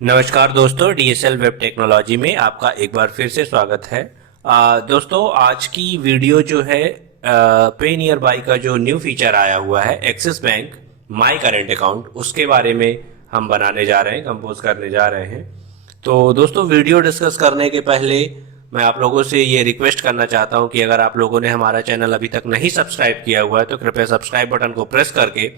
नमस्कार दोस्तों, DSL web technology में आपका एक बार फिर से स्वागत है। दोस्तों, आज की वीडियो जो है पे नियर बाई का जो न्यू फीचर आया हुआ है axis bank my current account, उसके बारे में हम बनाने जा रहे हैं, कंपोज करने जा रहे हैं। तो दोस्तों, वीडियो डिस्कस करने के पहले मैं आप लोगों से ये रिक्वेस्ट करना चाहता हूँ कि अगर आप लोगों ने हमारा चैनल अभी तक नहीं सब्सक्राइब किया हुआ है तो कृपया सब्सक्राइब बटन को प्रेस करके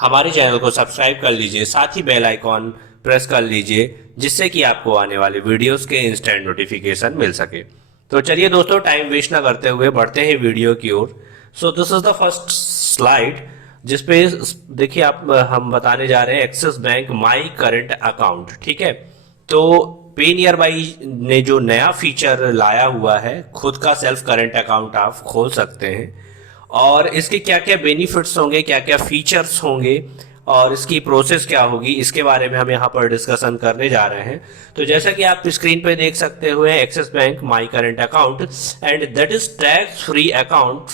हमारे चैनल को सब्सक्राइब कर लीजिए, साथ ही बेल आइकॉन प्रेस कर लीजिए जिससे कि आपको आने वाले वीडियोस के इंस्टेंट नोटिफिकेशन मिल सके। तो चलिए दोस्तों, टाइम वेस्ट ना करते हुए बढ़ते हैं वीडियो की ओर। So this is the first slide जिसपे देखिए आप हम बताने जा रहे हैं Axis bank my current account. ठीक है, तो पे नियर बाई ने जो नया फीचर लाया हुआ है, खुद का सेल्फ करंट अकाउंट आप खोल सकते हैं और इसके क्या क्या बेनिफिट्स होंगे, क्या क्या फीचर्स होंगे और इसकी प्रोसेस क्या होगी, इसके बारे में हम यहाँ पर डिस्कशन करने जा रहे हैं। तो जैसा कि आप स्क्रीन पे देख सकते हुए axis bank my current account and that is tax free account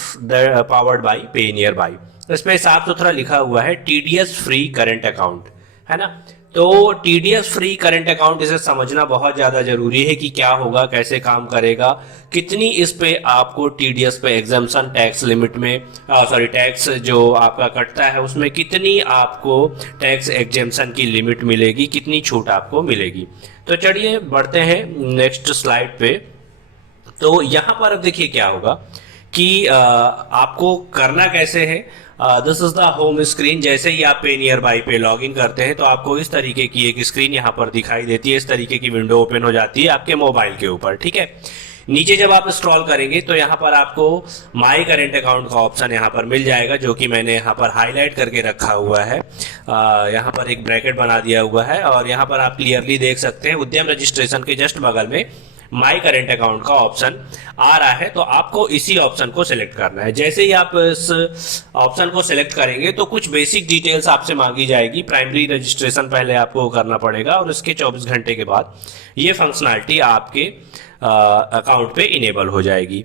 powered by पे नियर बाई। इसमें साफ सुथरा लिखा हुआ है टीडीएस फ्री करंट अकाउंट, है ना। तो टीडीएस फ्री करंट अकाउंट, इसे समझना बहुत ज्यादा जरूरी है कि क्या होगा, कैसे काम करेगा, कितनी इस पे आपको टीडीएस पे एग्जाम्पशन टैक्स लिमिट में टैक्स जो आपका कटता है उसमें कितनी आपको टैक्स एग्जाम्पशन की लिमिट मिलेगी, कितनी छूट आपको मिलेगी। तो चलिए बढ़ते हैं नेक्स्ट स्लाइड पे। तो यहाँ पर अब देखिए क्या होगा कि आपको करना कैसे है। This is the home screen. जैसे ही आप पे नियर बाई पे लॉग इन करते हैं तो आपको इस तरीके की एक स्क्रीन यहाँ पर दिखाई देती है, इस तरीके की विंडो ओपन हो जाती है आपके मोबाइल के ऊपर। ठीक है, नीचे जब आप स्क्रॉल करेंगे तो यहाँ पर आपको माई करेंट अकाउंट का ऑप्शन यहाँ पर मिल जाएगा, जो कि मैंने यहाँ पर हाईलाइट करके रखा हुआ है। यहाँ पर एक ब्रैकेट बना दिया हुआ है और यहाँ पर आप क्लियरली देख सकते हैं उद्यम रजिस्ट्रेशन के जस्ट बगल में माई करेंट अकाउंट का ऑप्शन आ रहा है। तो आपको इसी ऑप्शन को सिलेक्ट करना है। जैसे ही आप इस ऑप्शन को सिलेक्ट करेंगे तो कुछ बेसिक डिटेल्स आपसे मांगी जाएगी। प्राइमरी रजिस्ट्रेशन पहले आपको करना पड़ेगा और उसके 24 घंटे के बाद ये फंक्शनैलिटी आपके अकाउंट पे इनेबल हो जाएगी।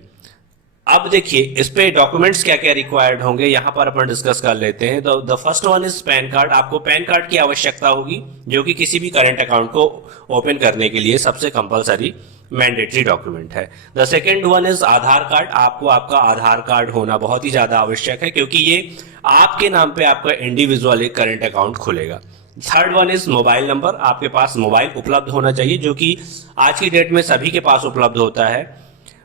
अब देखिए इस पे डॉक्यूमेंट्स क्या क्या रिक्वायर्ड होंगे, यहाँ पर अपन डिस्कस कर लेते हैं। तो the first one is pan card. आपको पैन कार्ड की आवश्यकता होगी, जो कि किसी भी करंट अकाउंट को ओपन करने के लिए सबसे कंपलसरी मैंडेटरी डॉक्यूमेंट है। The second one is Aadhaar card. आपको आपका आधार कार्ड होना बहुत ही ज्यादा आवश्यक है, क्योंकि ये आपके नाम पे आपका इंडिविजुअल एक करंट अकाउंट खुलेगा। Third one is mobile number. आपके पास मोबाइल उपलब्ध होना चाहिए, जो कि आज की डेट में सभी के पास उपलब्ध होता है।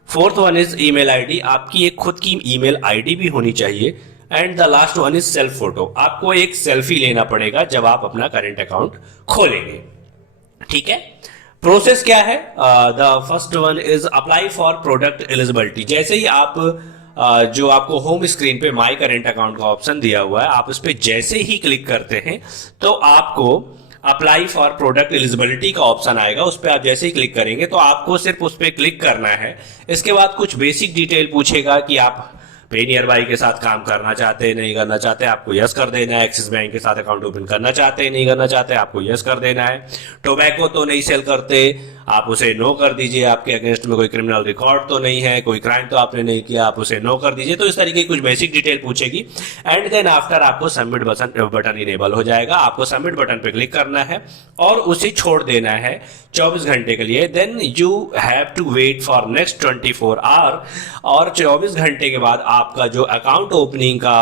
Fourth one is email ID. आपकी एक खुद की ईमेल आईडी भी होनी चाहिए। And the last one is self photo. आपको एक सेल्फी लेना पड़ेगा जब आप अपना करंट अकाउंट खोलेंगे। ठीक है, प्रोसेस क्या है। The first one is apply for product eligibility. जैसे ही आप जो आपको होम स्क्रीन पे माई करेंट अकाउंट का ऑप्शन दिया हुआ है, आप इस पे जैसे ही क्लिक करते हैं तो आपको अप्लाई फॉर प्रोडक्ट एलिजिबिलिटी का ऑप्शन आएगा। उस पर आप जैसे ही क्लिक करेंगे तो आपको सिर्फ उस पर क्लिक करना है। इसके बाद कुछ बेसिक डिटेल पूछेगा कि आप पे नियर बाई के साथ काम करना चाहते हैं, नहीं करना चाहते, आपको यस कर देना है। एक्सिस बैंक के साथ अकाउंट ओपन करना चाहते हैं, नहीं करना चाहते, आपको यस कर देना है। टोबैको तो नहीं सेल करते, आप उसे नो कर दीजिए। आपके अगेंस्ट में कोई क्रिमिनल रिकॉर्ड तो नहीं है, कोई क्राइम तो आपने नहीं किया, आप उसे नो कर दीजिए। तो इस तरीके की कुछ बेसिक डिटेल पूछेगी एंड देन आफ्टर आपको सबमिट बटन इनेबल हो जाएगा। आपको सबमिट बटन पे क्लिक करना है और उसे छोड़ देना है 24 घंटे के लिए। Then you have to wait for next 24 hour. और 24 घंटे के बाद आपका जो अकाउंट ओपनिंग का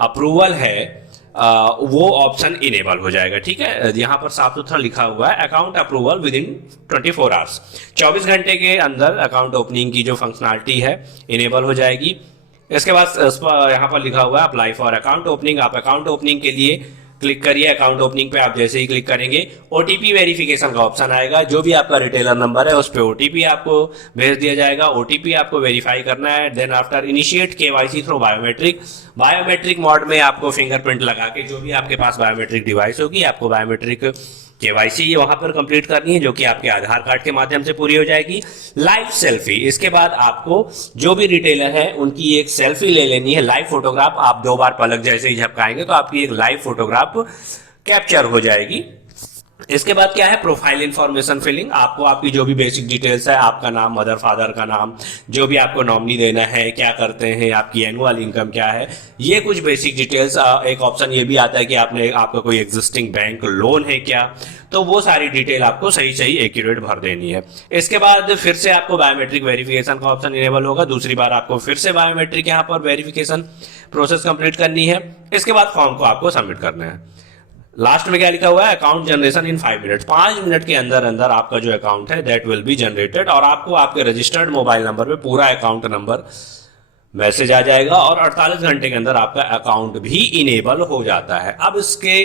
अप्रूवल है वो ऑप्शन इनेबल हो जाएगा। ठीक है, यहाँ पर साफ सुथरा लिखा हुआ है account approval with in 24 hours. 24 घंटे के अंदर अकाउंट ओपनिंग की जो फंक्शनैलिटी है इनेबल हो जाएगी। इसके बाद यहाँ पर लिखा हुआ है अप्लाई फॉर अकाउंट ओपनिंग। आप अकाउंट ओपनिंग के लिए क्लिक करिए। अकाउंट ओपनिंग पे आप जैसे ही क्लिक करेंगे ओटीपी वेरिफिकेशन का ऑप्शन आएगा। जो भी आपका रिटेलर नंबर है उस पर ओटीपी आपको भेज दिया जाएगा। ओटीपी आपको वेरीफाई करना है। Then after initiate KYC through biometric. Biometric mode में आपको फिंगरप्रिंट लगा के जो भी आपके पास बायोमेट्रिक डिवाइस होगी आपको बायोमेट्रिक केवाईसी वहां पर कंप्लीट करनी है, जो कि आपके आधार कार्ड के माध्यम से पूरी हो जाएगी। लाइव सेल्फी, इसके बाद आपको जो भी रिटेलर है उनकी एक सेल्फी ले लेनी है, लाइव फोटोग्राफ। आप 2 बार पलक जैसे ही झपकाएंगे तो आपकी एक लाइव फोटोग्राफ कैप्चर हो जाएगी। इसके बाद क्या है, प्रोफाइल इंफॉर्मेशन फिलिंग। आपको आपकी जो भी बेसिक डिटेल्स है, आपका नाम, मदर फादर का नाम, जो भी आपको नॉमिनी देना है, क्या करते हैं, आपकी एनुअल इनकम क्या है, ये कुछ बेसिक डिटेल्स। एक ऑप्शन ये भी आता है कि आपका कोई एग्जिस्टिंग बैंक लोन है क्या, तो वो सारी डिटेल आपको सही सही एक्यूरेट भर देनी है। इसके बाद फिर से आपको बायोमेट्रिक वेरिफिकेशन का ऑप्शन इनेबल होगा, दूसरी बार आपको फिर से बायोमेट्रिक यहाँ पर वेरिफिकेशन प्रोसेस कंप्लीट करनी है। इसके बाद फॉर्म को आपको सबमिट करना है। लास्ट में क्या लिखा हुआ है, account generation in 5 minute, 5 minute के अंदर अंदर आपका जो अकाउंट है दैट विल बी जनरेटेड, और आपको आपके रजिस्टर्ड मोबाइल नंबर पे पूरा अकाउंट नंबर मैसेज आ जाएगा, और 48 घंटे के अंदर आपका अकाउंट भी इनेबल हो जाता है। अब इसके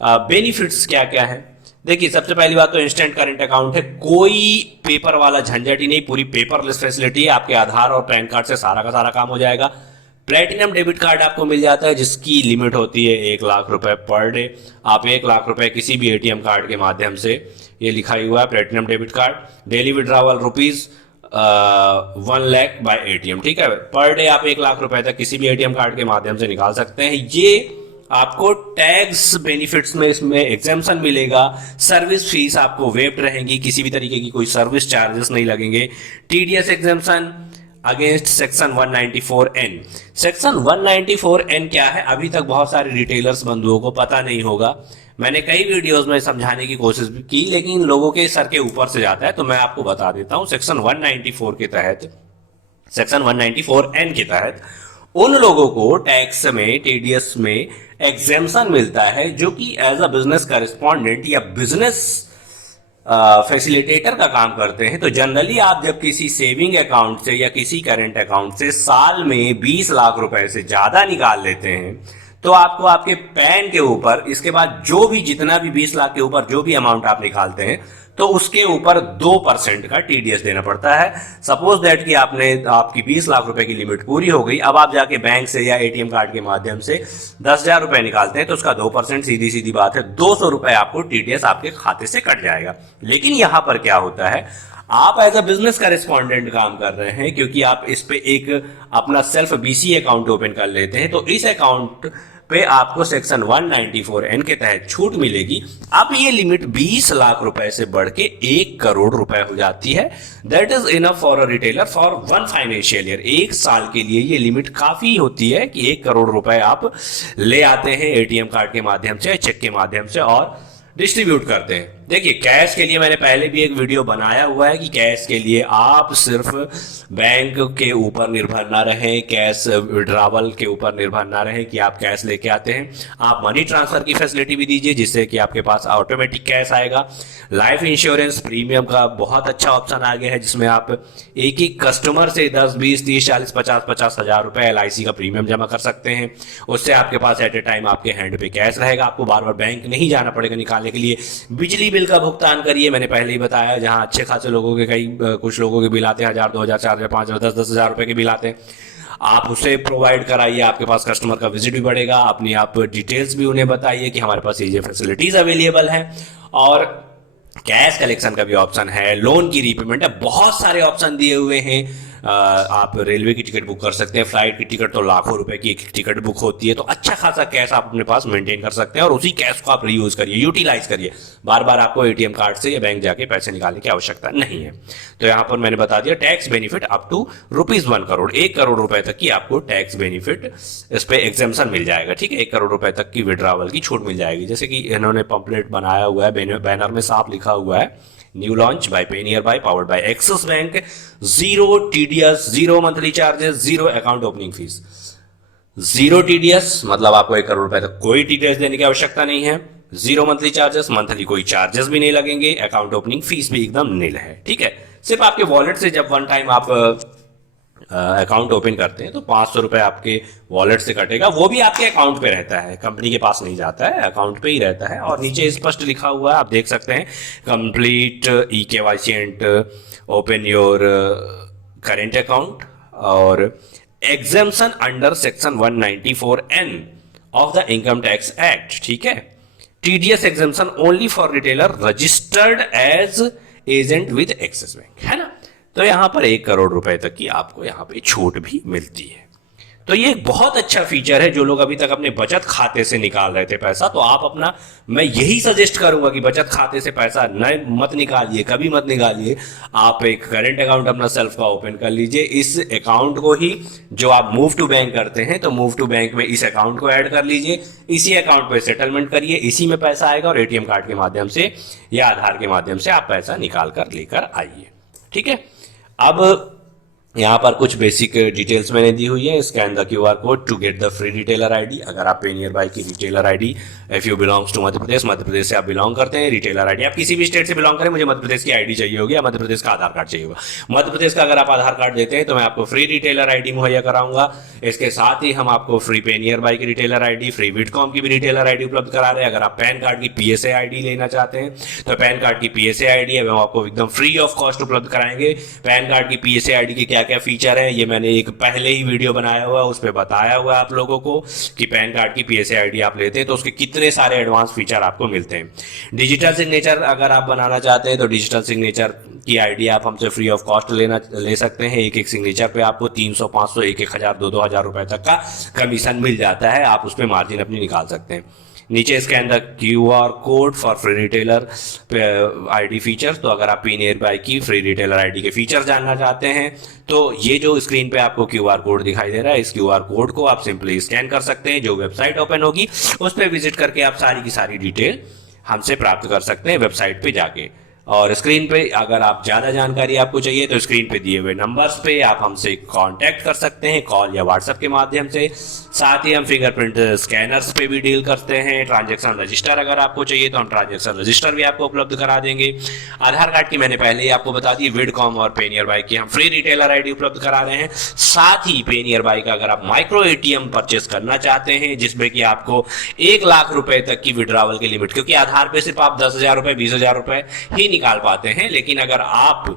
बेनिफिट्स क्या क्या है, देखिए सबसे पहली बात तो इंस्टेंट करंट अकाउंट है, कोई पेपर वाला झंझट ही नहीं, पूरी पेपरलेस फैसिलिटी है। आपके आधार और पैन कार्ड से सारा का सारा काम हो जाएगा। प्लेटिनम डेबिट कार्ड आपको मिल जाता है, जिसकी लिमिट होती है 1 लाख रुपए पर डे। आप 1 लाख रुपए किसी भी एटीएम कार्ड के माध्यम से, ये लिखा ही हुआ है platinum debit card, daily withdrawal rupees 1 lakh by ATM, ठीक है। पर डे आप 1 लाख रुपए तक किसी भी एटीएम कार्ड के माध्यम से निकाल सकते हैं। ये आपको टैक्स बेनिफिट्स में इसमें एग्जेम्पशन मिलेगा। सर्विस फीस आपको वेव्ड रहेंगी, किसी भी तरीके की कोई सर्विस चार्जेस नहीं लगेंगे। TDS exemption against section 194N। Section 194N क्या है, अभी तक बहुत सारे रिटेलर्स बंधुओं को पता नहीं होगा। मैंने कई वीडियोस में समझाने की कोशिश भी की, लेकिन लोगों के सर के ऊपर से जाता है, तो मैं आपको बता देता हूं। सेक्शन 194 के तहत, सेक्शन 194N के तहत उन लोगों को टैक्स में, टीडीएस में एग्जेम्पशन मिलता है जो कि एज अ बिजनेस करेस्पॉन्डेंट या बिजनेस फैसिलिटेटर का काम करते हैं। तो जनरली आप जब किसी सेविंग अकाउंट से या किसी करंट अकाउंट से साल में 20 लाख रुपए से ज्यादा निकाल लेते हैं, तो आपको आपके पैन के ऊपर, इसके बाद जो भी जितना भी 20 लाख के ऊपर जो भी अमाउंट आप निकालते हैं, तो उसके ऊपर 2% का टीडीएस देना पड़ता है। सपोज दैट कि आपकी 20 लाख रुपए की लिमिट पूरी हो गई, अब आप जाके बैंक से या एटीएम कार्ड के माध्यम से 10,000 रुपए निकालते हैं, तो उसका 2%, सीधी सीधी बात है 200 रुपए आपको टीडीएस आपके खाते से कट जाएगा। लेकिन यहां पर क्या होता है, आप एज अ बिजनेस करेस्पॉन्डेंट काम कर रहे हैं, क्योंकि आप इस पे एक अपना सेल्फ बीसी अकाउंट ओपन कर लेते हैं, तो इस अकाउंट पे आपको सेक्शन 194N के तहत छूट मिलेगी। अब ये लिमिट 20 लाख रुपए से बढ़ के 1 करोड़ रुपए हो जाती है। That is enough for a retailer for 1 financial year. एक साल के लिए ये लिमिट काफी होती है कि 1 करोड़ रुपए आप ले आते हैं एटीएम कार्ड के माध्यम से, चेक के माध्यम से, और डिस्ट्रीब्यूट करते हैं। देखिए कैश के लिए मैंने पहले भी एक वीडियो बनाया हुआ है कि कैश के लिए आप सिर्फ बैंक के ऊपर निर्भर ना रहें, कैश विड्रॉवल के ऊपर निर्भर ना रहें कि आप कैश लेके आते हैं। आप मनी ट्रांसफर की फैसिलिटी भी दीजिए, जिससे कि आपके पास ऑटोमेटिक कैश आएगा। लाइफ इंश्योरेंस प्रीमियम का बहुत अच्छा ऑप्शन आ गया है, जिसमें आप एक एक कस्टमर से 10, 20, 30, 40, 50 हजार रुपए LIC का प्रीमियम जमा कर सकते हैं। उससे आपके पास एट ए टाइम आपके हैंड पे कैश रहेगा, आपको बार बार बैंक नहीं जाना पड़ेगा निकालने के लिए। बिजली बिल का भुगतान करिए, मैंने पहले ही बताया, जहां अच्छे खासे लोगों के कुछ लोगों के बिल आते हैं 1000, 2000, 4000, 5000, 10 हजार रुपए के बिल आते हैं, आप उसे प्रोवाइड कराइए। आपके पास कस्टमर का विजिट भी बढ़ेगा। अपनी आप डिटेल्स भी उन्हें बताइए कि हमारे पास ये फैसिलिटीज अवेलेबल है। और कैश कलेक्शन का भी ऑप्शन है, लोन की रीपेमेंट है, बहुत सारे ऑप्शन दिए हुए हैं। आप रेलवे की टिकट बुक कर सकते हैं, फ्लाइट की टिकट तो लाखों रुपए की एक टिकट बुक होती है। तो अच्छा खासा कैश आप अपने पास मेंटेन कर सकते हैं, और उसी कैश को आप रीयूज करिए, यूटिलाइज करिए। बार बार आपको एटीएम कार्ड से या बैंक जाके पैसे निकालने की आवश्यकता नहीं है। तो यहां पर मैंने बता दिया, tax benefit up to ₹1 crore, 1 crore रुपए तक की आपको टैक्स बेनिफिट, इस पे एग्जेम्पशन मिल जाएगा, ठीक है। 1 करोड़ रुपए तक की विड्रॉवल की छूट मिल जाएगी। जैसे कि इन्होंने पंपलेट बनाया हुआ है, बैनर में साफ लिखा हुआ है, new launch by PayNearby, powered by Axis Bank, 0 TDS, 0 monthly charges, 0 account opening fees. 0 TDS मतलब आपको 1 करोड़ रुपए तक कोई टीडीएस देने की आवश्यकता नहीं है। 0 मंथली चार्जेस, मंथली कोई चार्जेस भी नहीं लगेंगे। अकाउंट ओपनिंग फीस भी एकदम नील है, ठीक है। सिर्फ आपके वॉलेट से जब वन टाइम आप अकाउंट ओपन करते हैं, तो 500 रुपए आपके वॉलेट से कटेगा, वो भी आपके अकाउंट पे रहता है, कंपनी के पास नहीं जाता है, अकाउंट पे ही रहता है। और नीचे स्पष्ट लिखा हुआ है, आप देख सकते हैं, complete eKYC and open your current account, और exemption under section 194N of the income tax act, ठीक है। TDS exemption only for retailer registered as agent with Axis bank, है ना। तो यहां पर 1 करोड़ रुपए तक की आपको यहां पे छूट भी मिलती है। तो ये एक बहुत अच्छा फीचर है। जो लोग अभी तक अपने बचत खाते से निकाल रहे थे पैसा, तो आप अपना, मैं यही सजेस्ट करूंगा कि बचत खाते से पैसा न मत निकालिए, कभी मत निकालिए। आप एक करेंट अकाउंट अपना सेल्फ का ओपन कर लीजिए। इस अकाउंट को ही, जो आप मूव टू बैंक करते हैं, तो मूव टू बैंक में इस अकाउंट को ऐड कर लीजिए। इसी अकाउंट पे सेटलमेंट करिए, इसी में पैसा आएगा और एटीएम कार्ड के माध्यम से या आधार के माध्यम से आप पैसा निकाल कर लेकर आइए। ठीक है। अब यहाँ पर कुछ बेसिक डिटेल्स मैंने दी हुई है। Scan the QR code to get the free retailer ID. अगर आप पे नियर बाई की retailer ID, if you belongs to Madhya Pradesh से आप बिलोंग करते हैं, रिटेलर आईडी आप किसी भी स्टेट से बिलोंग करें, मुझे मध्य प्रदेश की आईडी चाहिए होगी या मध्य प्रदेश का आधार कार्ड चाहिए होगा। मध्य प्रदेश का अगर आप आधार कार्ड देते हैं तो मैं आपको फ्री रिटेलर आईडी मुहैया कराऊंगा। इसके साथ ही हम आपको फ्री पे नियर बाई की रिटेलर आईडी, फ्री विडकॉम की भी रिटेलर आईडी उपलब्ध करा रहे हैं। अगर आप पैन कार्ड की पीएसए आईडी लेना चाहते हैं तो पैन कार्ड की पीएसए आईडी है, हम आपको एकदम फ्री ऑफ कॉस्ट उपलब्ध कराएंगे। पैन कार्ड की पीएसए आईडी के क्या क्या फीचर है, मैंने एक पहले ही वीडियो बनाया हुआ है, उस पर बताया हुआ है आप लोगों को कि पैन कार्ड की पीएसए आईडी आप लेते हैं तो उसके कितने सारे एडवांस फीचर आपको मिलते हैं। डिजिटल सिग्नेचर अगर आप बनाना चाहते हैं तो डिजिटल सिग्नेचर की आईडी आप हमसे फ्री ऑफ कॉस्ट ले सकते हैं। एक एक सिग्नेचर पे आपको 300, 500, 1,000, 2,000 रुपए तक का कमीशन मिल जाता है। आप उस पर मार्जिन अपनी निकाल सकते हैं। नीचे scan the QR code for free retailer ID features. तो अगर आप पी नियर बाई की फ्री रिटेलर आईडी के फीचर जानना चाहते हैं तो ये जो स्क्रीन पे आपको क्यूआर कोड दिखाई दे रहा है, इस क्यूआर कोड को आप सिंपली स्कैन कर सकते हैं। जो वेबसाइट ओपन होगी उस पर विजिट करके आप सारी की सारी डिटेल हमसे प्राप्त कर सकते हैं वेबसाइट पे जाके। और स्क्रीन पे अगर आप ज़्यादा जानकारी आपको चाहिए तो स्क्रीन पे दिए हुए नंबर्स पे आप हमसे कांटेक्ट कर सकते हैं, कॉल या व्हाट्सएप के माध्यम से। साथ ही हम फिंगरप्रिंट स्कैनर्स पे भी डील करते हैं। ट्रांजैक्शन रजिस्टर अगर आपको चाहिए तो हम ट्रांजैक्शन रजिस्टर भी आपको उपलब्ध करा देंगे। आधार कार्ड की मैंने पहले ही आपको बता दी, विडकॉम और पे नियर बाई की हम फ्री रिटेलर आईडी उपलब्ध करा रहे हैं। साथ ही पे नियर बाई का अगर आप माइक्रो एटीएम परचेस करना चाहते हैं जिसमें कि आपको 1 लाख रुपए तक की विड्रॉवल की लिमिट, क्योंकि आधार पे सिर्फ आप 10,000 रुपए, 20,000 रुपए ही निकाल पाते हैं, लेकिन अगर आप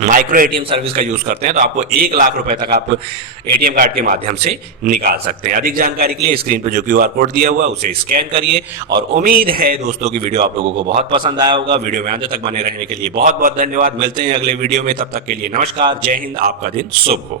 माइक्रो एटीएम सर्विस का यूज करते हैं तो आपको 1 लाख रुपए तक आप एटीएम कार्ड के माध्यम से निकाल सकते हैं। अधिक जानकारी के लिए स्क्रीन पर जो क्यूआर कोड दिया हुआ है उसे स्कैन करिए। और उम्मीद है दोस्तों की वीडियो आप लोगों को बहुत पसंद आया होगा। वीडियो में अंत तक बने रहने के लिए बहुत बहुत धन्यवाद। मिलते हैं अगले वीडियो में, तब तक के लिए नमस्कार, जय हिंद, आपका दिन शुभ हो।